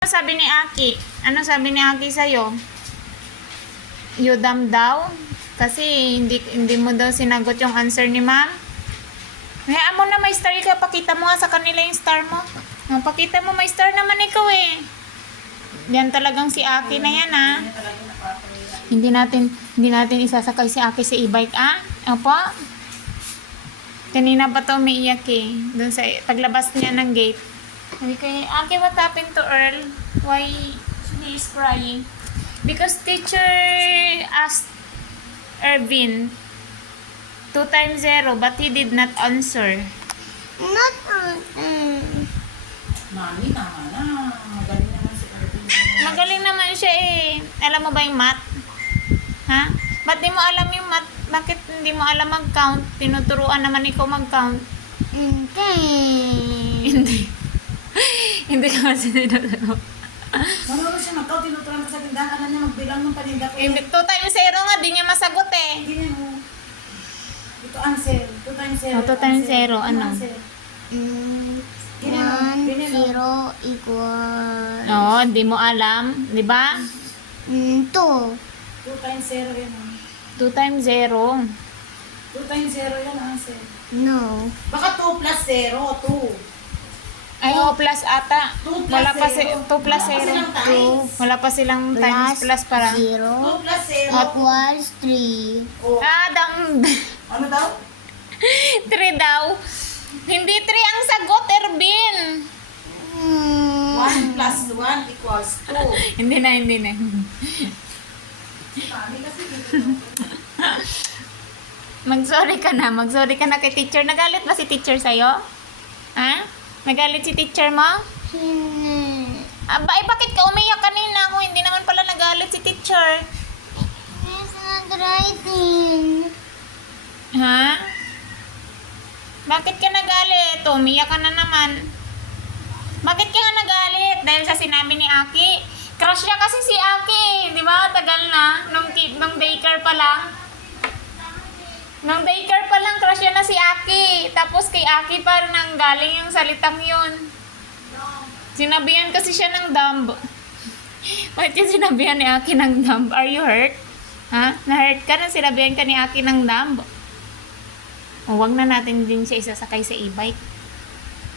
Ano sabi ni Aki? Ano sabi ni Aki sa'yo? You dumb daw? Kasi hindi mo daw sinagot yung answer ni ma'am. Hayaan mo na may star ka. Pakita mo nga sa kanila yung star mo. Pakita mo may star naman ikaw eh. Yan talagang si Aki na yan ah. Hindi natin isasakay si Aki sa e-bike ah. Opo. Kanina pa to umiiyak eh. Doon sa paglabas niya ng gate. Sabi ko, Aki, what happened to Earl? Why he is crying? Because teacher asked Ervin 2 times 0 but he did not answer. Not Mami, tama na. Magaling naman si Erwin. Magaling naman siya eh. Alam mo ba yung math? Ha? Ba't di mo alam yung math? Bakit hindi mo alam mag-count? Tinuturuan naman ikaw mag-count. Hindi. Hindi ka kasi tinuturo. Ano siya magkaw, tinuturan ko sa tindahan. Alam niya magbilang ng paninda ko. 2 times 0 nga, di niya masagot eh. Hindi niya mo. Ito answer. 2 times 0. 2 times 0, ano? 1, 0 equal Oo, di mo alam. Di ba? 2. 2 times 0 yan. 2 times 0. 2 times 0 yan answer. No. Baka 2 plus 0, 2. Ay, plus ata. 2 plus Wala pa 0. 2 plus 0. Wala pa silang times plus para. 2 0 plus 0. equals 3. Oh. Ano daw? 3 daw. Hindi 3 ang sagot, Ervin. 1 plus 1 equals 2. Hindi na. Mami kasi Mag-sorry ka na kay teacher. Nagalit ba si teacher sa'yo? Ha? Nagalit si teacher mo? Aba, bakit ka umiyak kanina kung hindi naman pala nagalit si teacher? It's not writing. Ha? Bakit ka nagalit? Umiyak ka na naman. Bakit ka nga nagalit? Dahil sa sinabi ni Aki. Crush niya kasi si Aki. Di ba? Tagal na. Nung daycare pa lang. Nung daycare pa lang, crush niya na si Aki. Tapos kay Aki pa nang galing yung salitang yun. Sinabihan kasi siya ng dumb. Bakit yung sinabihan ni Aki ng dumb? Are you hurt? Ha? Na-hurt ka na sinabihan ka ni Aki ng dumb? O, wag na natin din siya isasakay sa e-bike.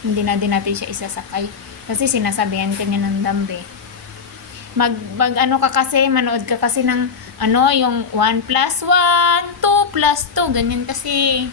Hindi na din natin siya isasakay. Kasi sinasabihan ka niya ng dumb eh. Ano ka kasi, manood ka kasi ng yung 1 plus 1, 2 plus 2, ganyan kasi.